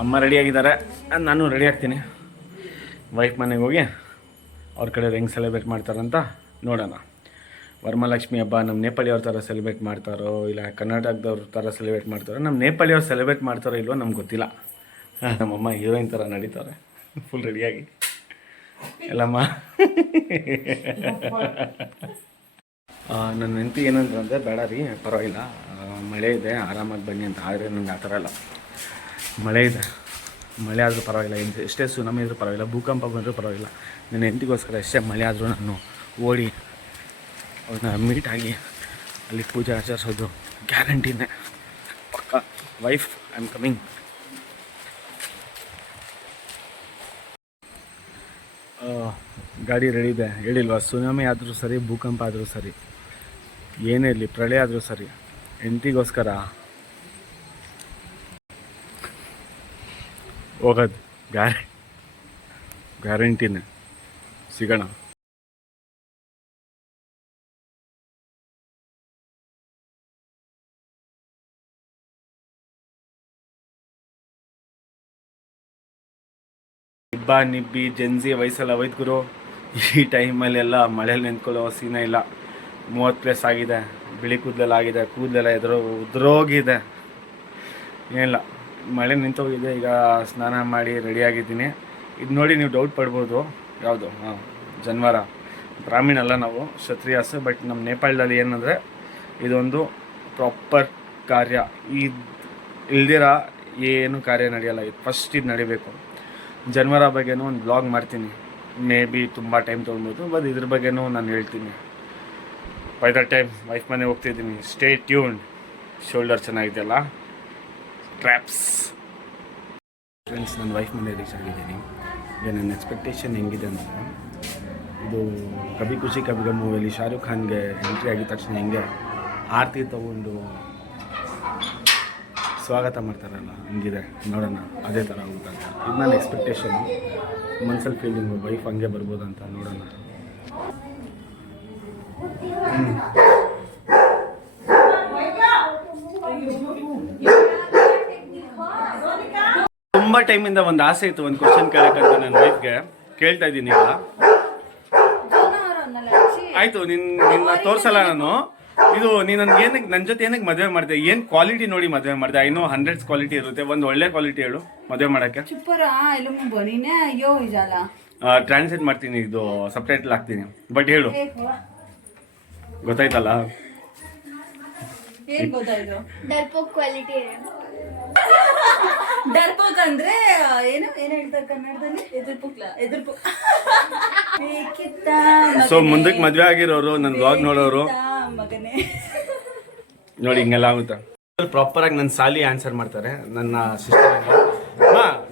ಅಮ್ಮ ರೆಡಿಯಾಗಿದ್ದಾರೆ, ನಾನು ರೆಡಿ ಆಗ್ತೀನಿ. ವೈಫ್ ಮನೆಗೆ ಹೋಗಿ ಅವ್ರ ಕಡೆ ಹೆಂಗೆ ಸೆಲೆಬ್ರೇಟ್ ಮಾಡ್ತಾರಂತ ನೋಡೋಣ. ವರಮಹಾಲಕ್ಷ್ಮಿ ಹಬ್ಬ ನಮ್ಮ ನೇಪಾಳಿಯವ್ರ ಥರ ಸೆಲೆಬ್ರೇಟ್ ಮಾಡ್ತಾರೋ ಇಲ್ಲ ಕರ್ನಾಟಕದವ್ರ ಥರ ಸೆಲೆಬ್ರೇಟ್ ಮಾಡ್ತಾರೋ, ನಮ್ಮ ನೇಪಾಳಿಯವ್ರು ಸೆಲೆಬ್ರೇಟ್ ಮಾಡ್ತಾರೋ ಇಲ್ವೋ ನಮ್ಗೆ ಗೊತ್ತಿಲ್ಲ. ನಮ್ಮಮ್ಮ ಹೀರೋಯಿನ್ ಥರ ನಡೀತಾರೆ ಫುಲ್ ರೆಡಿಯಾಗಿ. ಎಲ್ಲಮ್ಮ ನನ್ನ ನೆನಪಿ ಏನಂತಂದರೆ, ಬೇಡ ರೀ ಪರವಾಗಿಲ್ಲ, ಮಳೆ ಇದೆ ಆರಾಮಾಗಿ ಬನ್ನಿ ಅಂತ. ಆದರೆ ನಂಗೆ ಆ ಥರ ಇಲ್ಲ. ಮಳೆ ಇದೆ, ಮಳೆ ಆದರೂ ಪರವಾಗಿಲ್ಲ, ಎಷ್ಟೇ ಸುನಾಮಿ ಇದ್ರೂ ಪರವಾಗಿಲ್ಲ, ಭೂಕಂಪ ಬಂದರೂ ಪರವಾಗಿಲ್ಲ, ನನ್ನ ಹೆಂಡತಿಗೋಸ್ಕರ ಎಷ್ಟೇ ಮಳೆ ಆದರೂ ನಾನು ಓಡಿ ಅವ್ರನ್ನ ಮೀಟಾಗಿ ಅಲ್ಲಿ ಪೂಜೆ ಆಚರಿಸೋದು ಗ್ಯಾರಂಟಿನೇ, ಪಕ್ಕ. Wife, I am coming. ಗಾಡಿ ರೆಡಿ ಇದೆ, ಹೇಳಿಲ್ವಾ? ಸುನಾಮಿ ಆದರೂ ಸರಿ, ಭೂಕಂಪ ಆದರೂ ಸರಿ, ಏನೇ ಇರಲಿ, ಪ್ರಳಯ ಆದರೂ ಸರಿ, ಹೆಂಡತಿಗೋಸ್ಕರ ಹೋಗೋದು ಗ್ಯಾರಂಟಿನೇ. ಸಿಗೋಣ. ನಿಬ್ಬ ನಿಬ್ಬಿ ಜೆನ್ಸಿ ವಯಸ್ಸೆಲ್ಲ ಹೋಯ್ತು ಗುರು. ಈ ಟೈಮಲ್ಲೆಲ್ಲ ಮಳೇಲಿ ನಿಂತ್ಕೊಳ್ಳೋ ಸೀನೇ ಇಲ್ಲ. 30+ ಆಗಿದೆ, ಬಿಳಿ ಕೂದಲೆಲ್ಲ ಆಗಿದೆ, ಕೂದಲೆಲ್ಲ ಉದ್ರೋಗಿದೆ. ಏನಿಲ್ಲ, ಮಳೆ ನಿಂತೋಗಿದೆ. ಈಗ ಸ್ನಾನ ಮಾಡಿ ರೆಡಿಯಾಗಿದ್ದೀನಿ. ಇದು ನೋಡಿ ನೀವು ಡೌಟ್ ಪಡ್ಬೋದು, ಯಾವುದು? ಜನ್ವಾರ. ಬ್ರಾಹ್ಮಣ ಅಲ್ಲ ನಾವು, ಕ್ಷತ್ರಿಯಾಸ್. ಬಟ್ ನಮ್ಮ ನೇಪಾಳದಲ್ಲಿ ಏನಂದರೆ ಇದೊಂದು ಪ್ರಾಪರ್ ಕಾರ್ಯ. ಇಲ್ದಿರ ಏನು ಕಾರ್ಯ ನಡೆಯಲ್ಲ. ಇದು ಫಸ್ಟ್ ಇದು ನಡಿಬೇಕು. ಜನ್ವಾರ ಬಗ್ಗೆನೂ ಒಂದು ಬ್ಲಾಗ್ ಮಾಡ್ತೀನಿ, ಮೇ ಬಿ ತುಂಬ ಟೈಮ್ ತೊಗೊಳ್ಬೋದು. ಬಟ್ ಇದ್ರ ಬಗ್ಗೆನೂ ನಾನು ಹೇಳ್ತೀನಿ. ಬೈ ದ ಟೈಮ್ ವೈಫ್ ಮನೆ ಹೋಗ್ತಿದ್ದೀನಿ. Stay tuned. ಶೋಲ್ಡರ್ ಚೆನ್ನಾಗಿದೆಯಲ್ಲ, ಟ್ರ್ಯಾಪ್ಸ್. ಫ್ರೆಂಡ್ಸ್, ನನ್ನ ವೈಫ್ ಮನೆ ರೀಚ್ ಆಗಿದ್ದೀನಿ. ಈಗ ನನ್ನ ಎಕ್ಸ್ಪೆಕ್ಟೇಷನ್ ಹೆಂಗಿದೆ ಅಂದರೆ, ಇದು ಕಭಿ ಖುಷಿ ಕಭಿ ಗಮ್ ಮೂವಿಯಲ್ಲಿ ಶಾರುಖ್ ಖಾನ್ಗೆ ಎಂಟ್ರಿ ಆಗಿದ ತಕ್ಷಣ ಹೆಂಗೆ ಆರತಿ ತೊಗೊಂಡು ಸ್ವಾಗತ ಮಾಡ್ತಾರಲ್ಲ, ಹಂಗಿದೆ. ನೋಡೋಣ ಅದೇ ಥರ ಆಗುತ್ತಂತ. ಇದು ನನ್ನ ಎಕ್ಸ್ಪೆಕ್ಟೇಷನು, ಮನ್ಸಲ್ಲಿ ಫೀಲಿಂಗು. ವೈಫ್ ಹಂಗೆ ಬರ್ಬೋದಂತ, ನೋಡೋಣ. ತುಂಬ ಟೈಮಿಂದ ಒಂದು ಆಸೆ ಇತ್ತು, ಒಂದು ಕ್ವಶನ್ ಕೇಳೋಕ್ಕಂತ ನನ್ನ ವೈಫ್ಗೆ. ಕೇಳ್ತಾ ಇದ್ದೀನಿ ಈಗ. ಆಯಿತು, ನಿನ್ನ ತೋರಿಸಲ್ಲ ನಾನು. ಇದು ನೀನು ನನಗೆ ಏನಕ್ಕೆ ನನ್ನ ಜೊತೆ ಏನಕ್ಕೆ ಮದುವೆ ಮಾಡಿದೆ? ಏನು ಕ್ವಾಲಿಟಿ ನೋಡಿ ಮದುವೆ ಮಾಡಿದೆ? ಇನ್ನೂ 100s ಕ್ವಾಲಿಟಿ ಇರುತ್ತೆ, ಒಂದು ಒಳ್ಳೆ ಕ್ವಾಲಿಟಿ ಹೇಳು ಮದುವೆ ಮಾಡೋಕ್ಕೆ. ಟ್ರಾನ್ಸ್ಲೇಟ್ ಮಾಡ್ತೀನಿ, ಇದು ಸಬ್ಟೈಟಲ್ ಹಾಕ್ತೀನಿ. ಬಟ್ ಹೇಳು, ಗೊತ್ತಾಯ್ತಲ್ಲ? ಡರ್ಪೋಕ್ ಅಂದ್ರೆ ಏನು ಹೇಳ್ತಾರೆ ಕನ್ನಡದಲ್ಲಿ? ಸೊ ಮುಂದಕ್ಕೆ ಮದ್ವೆ ಆಗಿರೋರು, ನನ್ನ ಬ್ಲಾಗ್ ನೋಡೋರು ನೋಡಿ ಹಿಂಗೆಲ್ಲ ಆಗುತ್ತೆ. ಪ್ರಾಪರ್ ಆಗಿ ನನ್ನ ಸಾಲಿ ಆನ್ಸರ್ ಮಾಡ್ತಾರೆ ನನ್ನ ಸಿಸ್ಟರ್.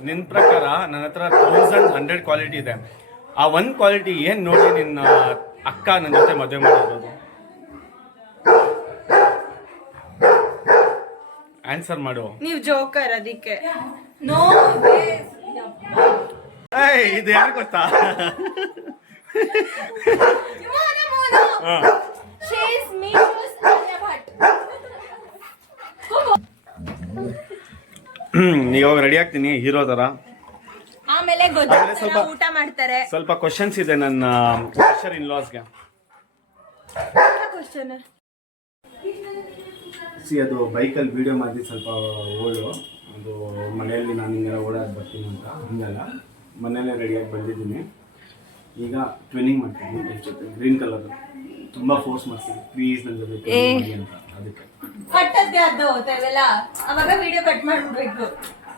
ನಿನ್ನ ಪ್ರಕಾರ ನನ್ನ ಹತ್ರ 1100 ಕ್ವಾಲಿಟಿ ಇದೆ. ಆ ಒಂದು ಕ್ವಾಲಿಟಿ ಏನು ನೋಡಿ ನಿನ್ನ ಅಕ್ಕ ನನ್ನ ಜೊತೆ ಮದುವೆ ಮಾಡಿರೋದು? ಆನ್ಸರ್ ಮಾಡು. ನೀವು ಜೋಕರ್, ಅದಕ್ಕೆ. ಇದು ಯಾರು ಗೊತ್ತಾ? ಇವಾಗ ರೆಡಿ ಆಗ್ತೀನಿ ಹೀರೋ ತರ. ಆಮೇಲೆ ಊಟ ಮಾಡ್ತಾರೆ. ಸ್ವಲ್ಪ ಕ್ವಶನ್ಸ್ ಇದೆ ನನ್ನ ಸಿಸ್ಟರ್ ಇನ್ ಲಾಸ್ಗೆ. ಅದು ಬೈಕಲ್ಲಿ ವಿಡಿಯೋ ಮಾಡಿ ಸ್ವಲ್ಪ ಓಡು. ಅದು ಮನೆಯಲ್ಲಿ ನಾನು ಹಿಂಗೆಲ್ಲ ಓಡಾಡಿ ಬರ್ತೀನಿ ಅಂತ ಹಂಗಲ್ಲ, ಮನೆಯಲ್ಲೇ ರೆಡಿಯಾಗಿ ಬಂದಿದ್ದೀನಿ. ಈಗ ಟ್ವಿನ್ನಿಂಗ್ ಮಾಡ್ತೀನಿ ಜೊತೆ. ಗ್ರೀನ್ ಕಲರ್ ತುಂಬ ಫೋರ್ಸ್ ಮಾಡ್ತೀನಿ, ಪ್ಲೀಸ್ ನನ್ನ ಜೊತೆ ಅಂತ. ಅದಕ್ಕೆ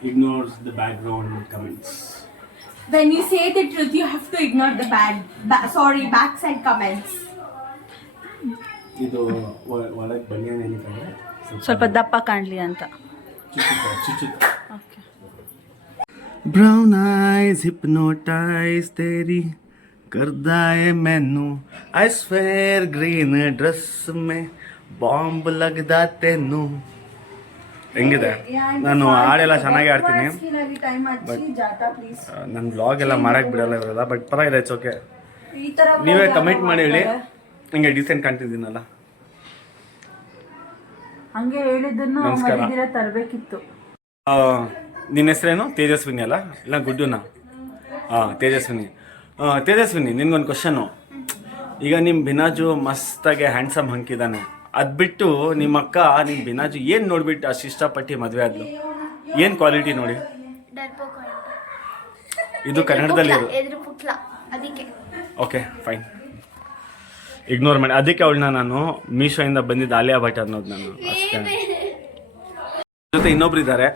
ignores the background comments. When you say the truth, you have to ignore the backside comments. ಇದು ಒಳಗೆ ಬನ್ನಿ ನೆನಪಂದ್ರೆ ಸ್ವಲ್ಪ ದಪ್ಪ ಕಾಣಲಿ ಅಂತ. Brown eyes hypnotize तेरी करदा है मैनू. I swear green dress में ಬಾಂಬ್ ಲಗ್ದ ತೆನ್ನು. ಹೆಂಗಿದೆ? ನಾನು ಹಾಡೆಲ್ಲ ಚೆನ್ನಾಗಿ ಆಡ್ತೀನಿ, ಬಟ್ ನನ್ನ ಬ್ಲಾಗ್ ಎಲ್ಲ ಮಾಡಕ್ಕೆ ಬಿಡಲ್ಲ ಇವರೆಲ್ಲ. ಬಟ್ ಪರವಾಗಿಲ್ಲ, ಇಟ್ಸ್ ಓಕೆ. ನೀವೇ ಕಮೆಂಟ್ ಮಾಡಿ ಹೇಳಿ, ಹಿಂಗೆ ಡಿಸೆಂಟ್ ಕಾಣ್ತಿದ್ದೀನಲ್ಲ. ಹಂಗೆ ಹೇಳಿದ್ದನ್ನು ತರಬೇಕಿತ್ತು. ನಿನ್ನ ಹೆಸರೇನು? ತೇಜಸ್ವಿನಿ ಅಲ್ಲ? ಇಲ್ಲ ಗುಡ್ಡುನಾ? ಹಾಂ, ತೇಜಸ್ವಿನಿ. ತೇಜಸ್ವಿನಿ, ನಿನ್ಗೊಂದು ಕ್ವಶನು. ಈಗ ನಿಮ್ಮ ಬಿನಾಜು ಮಸ್ತಾಗೆ ಹ್ಯಾಂಡ್ಸಮ್ ಹಂಕಿದ್ದಾನೆ. ಅದು ಬಿಟ್ಟು ನಿಮ್ಮ ಅಕ್ಕ ನಿಮ್ಮ ಬಿನಾಜು ಏನು ನೋಡಿಬಿಟ್ಟು ಅಷ್ಟು ಇಷ್ಟಪಟ್ಟು ಮದುವೆ ಆದ್ಲು? ಏನು ಕ್ವಾಲಿಟಿ ನೋಡಿ? ಇದು ಕನ್ನಡದಲ್ಲಿ ಓಕೆ ಫೈನ್, ಇಗ್ನೋರ್ ಮಾಡಿ. ಅದಕ್ಕೆ ಅವಳನ್ನ ನಾನು ಮೀಶೋಯಿಂದ ಬಂದಿದ್ದ ಆಲಿಯಾ ಭಟ್ ಅನ್ನೋದು ನಾನು ಅಷ್ಟೇ. ಜೊತೆ ಇನ್ನೊಬ್ರು ಇದ್ದಾರೆ,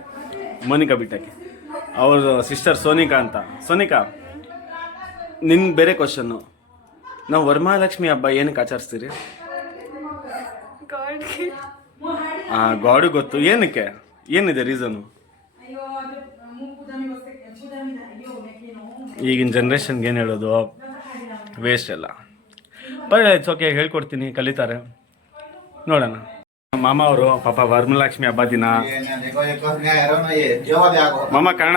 ಮೋನಿಕಾ ಬಿಟ್ಟಕ್ಕೆ, ಅವ್ರ ಸಿಸ್ಟರ್ ಸೋನಿಕಾ ಅಂತ. ಸೋನಿಕಾ, ನಿನ್ಗೆ ಬೇರೆ ಕ್ವಶನ್ನು. ನಾವು ವರಮಹಾಲಕ್ಷ್ಮಿ ಹಬ್ಬ ಏನಕ್ಕೆ ಆಚರಿಸ್ತೀರಿ? ಗಾಡು ಗೊತ್ತು, ಏನಕ್ಕೆ, ಏನಿದೆ ರೀಸನು? ಈಗಿನ ಜನ್ರೇಷನ್ಗೆ ಏನು ಹೇಳೋದು, ವೇಸ್ಟ್ ಎಲ್ಲ. ಬರೀ ಇಟ್ಸ್ ಓಕೆ, ಹೇಳ್ಕೊಡ್ತೀನಿ, ಕಲಿತಾರೆ, ನೋಡೋಣ. ಮಾಮ ಅವರು ಪಾಪ ವರಮಹಾಲಕ್ಷ್ಮಿ ಹಬ್ಬ ದಿನ ಮಾಮ ಕನ್ನಡ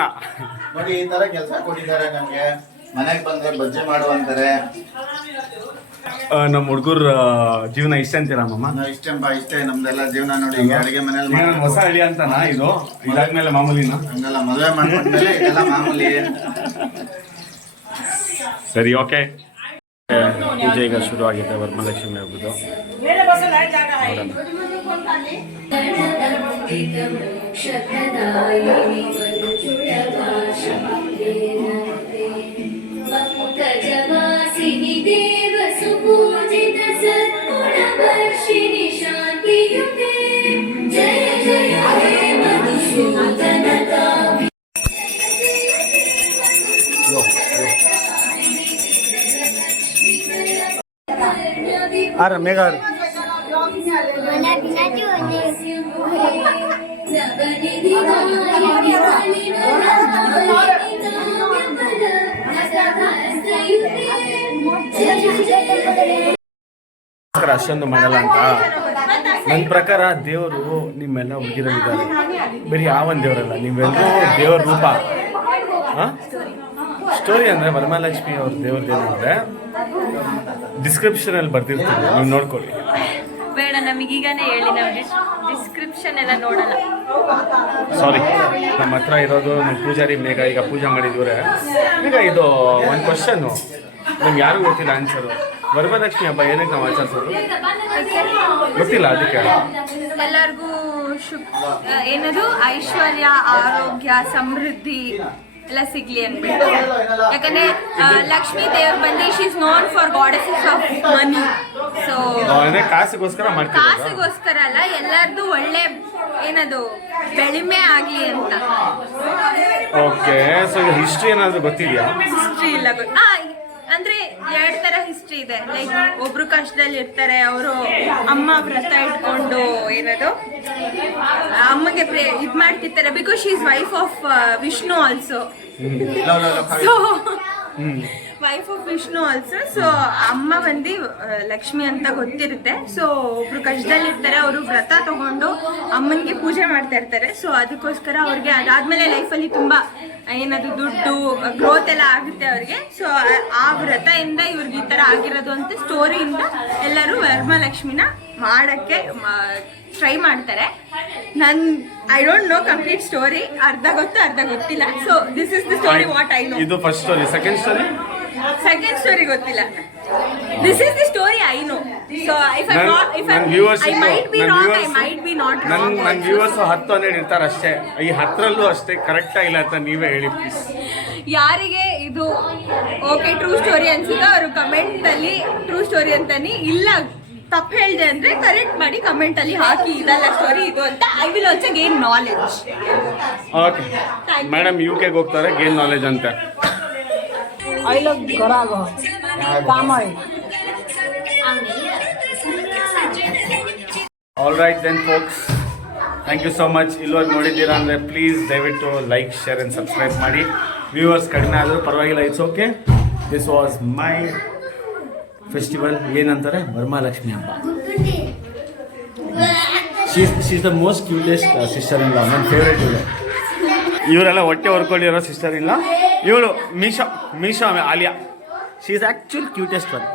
ನೋಡಿ ಈ ತರ ಕೆಲಸ ಕೊಟ್ಟಿದ್ದಾರೆ ನಮ್ಗೆ. ಮನೆಗೆ ಬಂದ್ರೆ ಬಜ್ಜಿ ಮಾಡುವಂತಾರೆ. ನಮ್ಮ ಹುಡುಗರ ಜೀವನ ಇಷ್ಟ ಅಂತೀರಾ ಮಾಮ? ಇಷ್ಟೇ ನಮ್ದೆಲ್ಲ ಜೀವನ. ನೋಡಿ ಅಡಿಗೆ ಮನೇಲಿ ಹೊಸ ಹಳ್ಳಿ ಅಂತನಾ ಇದು? ಇದಾದ್ಮೇಲೆ ಮಾಮೂಲಿನ? ಹಂಗಲ್ಲ, ಮದುವೆ ಮಾಡ್ಕೊಂಡ್ಮೇಲೆ ಇದೆಲ್ಲ ಮಾಮೂಲಿ. ಸರಿ, ಓಕೆ. ಪೂಜೆ ಈಗ ಶುರು ಆಗಿದೆ ವರಮಹಾಲಕ್ಷ್ಮಿ ಹಬ್ಬದ್ದು. ಮೇಘ ಅಷ್ಟೊಂದು ಮಾಡಲ್ಲ ಅಂತ ನನ್ನ ಪ್ರಕಾರ. ದೇವರು ನಿಮ್ಮೆಲ್ಲ ಹುಡುಗಿರಲ್ಲಿದ್ದಾರೆ, ಬರೀ ಯಾವೊಂದು ದೇವರಲ್ಲ, ನೀವೆಲ್ಲರೂ ದೇವರ ರೂಪ. ಸ್ಟೋರಿ ಅಂದರೆ ವರಮಹಾಲಕ್ಷ್ಮಿ ಅವ್ರ ದೇವ್ರದ್ದೇನಂದರೆ ಡಿಸ್ಕ್ರಿಪ್ಷನಲ್ಲಿ ಬರ್ತಿರ್ತೀವಿ, ನೀವು ನೋಡ್ಕೊಳ್ಳಿ. ಬೇಡ, ನಮಗೀಗನೇ ಹೇಳಿ, ನಾವು ಡಿಸ್ಕ್ರಿಪ್ಷನ್ ಎಲ್ಲ ನೋಡಲ್ಲ. ಸಾರಿ, ನಮ್ಮ ಹತ್ರ ಇರೋದು ನಮ್ಮ ಪೂಜಾರಿ ಮೇಘ ಈಗ ಪೂಜೆ ಮಾಡಿದವ್ರೆ. ಈಗ ಇದು ಒಂದು ಕ್ವಶನ್ನು, ನಿಮ್ಗೆ ಯಾರಿಗೂ ಗೊತ್ತಿಲ್ಲ ಆನ್ಸರು. ವರಮಹಾಲಕ್ಷ್ಮಿ ಹಬ್ಬ ಏನಕ್ಕೆ ನಾವು ಆಚರಿಸೋದು ಗೊತ್ತಿಲ್ಲ, ಅದಕ್ಕೆ ಎಲ್ಲರಿಗೂ ಏನದು ಐಶ್ವರ್ಯ, ಆರೋಗ್ಯ, ಸಮೃದ್ಧಿ ಎಲ್ಲ ಸಿಗ್ಲಿ ಅಂದ್ಬಿಟ್ಟು. ಯಾಕಂದ್ರೆ ಲಕ್ಷ್ಮೀ ದೇವ್ರು ಬಂದು she is known for goddess of money. So ಕಾಸಿಗೋಸ್ಕರ ಮಾಡ್ತೀವಿ. ಕಾಸಿಗೋಸ್ಕರ ಅಲ್ಲ, ಎಲ್ಲರದ್ದು ಒಳ್ಳೆ ಏನದು ಬೆಳಿಮೆ ಆಗ್ಲಿ ಅಂತ. ಓಕೆ, ಸೊ ಹಿಸ್ಟ್ರಿ ಏನಾದ್ರು ಗೊತ್ತಿದೆಯಾ? ಹಿಸ್ಟ್ರಿ ಇಲ್ಲ, ಅಂದ್ರೆ 2 ತರ ಹಿಸ್ಟ್ರಿ ಇದೆ. ಲೈಕ್ ಒಬ್ರು ಕಷ್ಟದಲ್ಲಿ ಇರ್ತಾರೆ, ಅವರು ಅಮ್ಮ ವ್ರತ ಇಟ್ಕೊಂಡು ಏನದು ಅಮ್ಮಗೆ ಇದ್ ಮಾಡ್ತಿರ್ತಾರೆ. Because she is wife of Vishnu also. So wife of Vishnu also. So ಅಮ್ಮ ಬಂದು ಲಕ್ಷ್ಮಿ ಅಂತ ಗೊತ್ತಿರುತ್ತೆ. ಸೊ ಒಬ್ರು ಕಷ್ಟದಲ್ಲಿರ್ತಾರೆ, ಅವರು ವ್ರತ ತಗೊಂಡು ಅಮ್ಮನಿಗೆ ಪೂಜೆ ಮಾಡ್ತಾ ಇರ್ತಾರೆ. ಸೊ ಅದಕ್ಕೋಸ್ಕರ ಅವ್ರಿಗೆ ಅದಾದ್ಮೇಲೆ ಲೈಫಲ್ಲಿ ತುಂಬ ಏನದು ದುಡ್ಡು ಗ್ರೋತ್ ಎಲ್ಲ ಆಗುತ್ತೆ ಅವ್ರಿಗೆ. ಸೊ ಆ ವ್ರತದಿಂದ ಇವ್ರಿಗೆ ಈ ಥರ ಆಗಿರೋದು ಅಂತ ಸ್ಟೋರಿಯಿಂದ ಎಲ್ಲರೂ ವರಮಹಾಲಕ್ಷ್ಮಿನ ಮಾಡೋಕ್ಕೆ ಟ್ರೈ ಮಾಡ್ತಾರೆ. I don't know complete story, ಅರ್ಧ ಗೊತ್ತು ಅರ್ಧ ಗೊತ್ತಿಲ್ಲ. So this is the story what I know. ಇದು ಫಸ್ಟ್ ಸ್ಟೋರಿ. ಸೆಕೆಂಡ್ ಸ್ಟೋರಿ ಗೊತ್ತಿಲ್ಲ. This is the story I know. So if I might be wrong, I might be not wrong. ನನ್ನ viewers 10-12 ಇರ್ತಾರೆ ಅಷ್ಟೇ. ಈ 10ರಲ್ಲೂ ಅಷ್ಟೇ ಕರೆಕ್ಟ್ ಆಗಿಲ್ಲ ಅಂತ ನೀವೇ ಹೇಳಿ ಪ್ಲೀಸ್. ಯಾರಿಗೆ ಇದು ಓಕೆ ಟ್ರೂ ಸ್ಟೋರಿ ಅನ್ಸುತ್ತೋ ಅವರು ಕಮೆಂಟ್ ಅಲ್ಲಿ ಟ್ರೂ ಸ್ಟೋರಿ ಅಂತಾನೆ, ಇಲ್ಲ ತಪ್ಪು ಹೇಳಿದೆ ಅಂದ್ರೆ ಕರೆಕ್ಟ್ ಮಾಡಿ ಕಮೆಂಟ್ ಅಲ್ಲಿ ಹಾಕಿ, ಇದೆಲ್ಲ ಸ್ಟೋರಿ ಇದು ಅಂತ. I will also gain knowledge. Okay madam, UK ಗೆ ಹೋಗ್ತಾರೆ, ಗೇನ್ ನಾಲೆಡ್ಜ್ ಅಂತ. I love Gorago. Palm oil. All right then folks, thank you so much. ಇಲ್ಲಿವರೆಗೆ ನೋಡಿದ್ದೀರಾ ಅಂದರೆ ಪ್ಲೀಸ್ ದಯವಿಟ್ಟು ಲೈಕ್, ಶೇರ್ ಆ್ಯಂಡ್ ಸಬ್ಸ್ಕ್ರೈಬ್ ಮಾಡಿ. ವ್ಯೂವರ್ಸ್ ಕಡಿಮೆ ಆದರೂ ಪರವಾಗಿಲ್ಲ, it's okay. This was my festival. ಏನಂತಾರೆ, ವರಮಹಾಲಕ್ಷ್ಮಿ ಹಬ್ಬ. She is the most cutest sister in law. ನನ್ನ ಫೇವ್ರೇಟ್ ಇವಳು. ಇವರೆಲ್ಲ ಹೊಟ್ಟೆ ಹೊರ್ಕೊಂಡಿರೋ ಸಿಸ್ಟರ್ ಇಲ್ಲ. ಇವಳು ಮೀಶಾ Aliya. She is actual cutest one.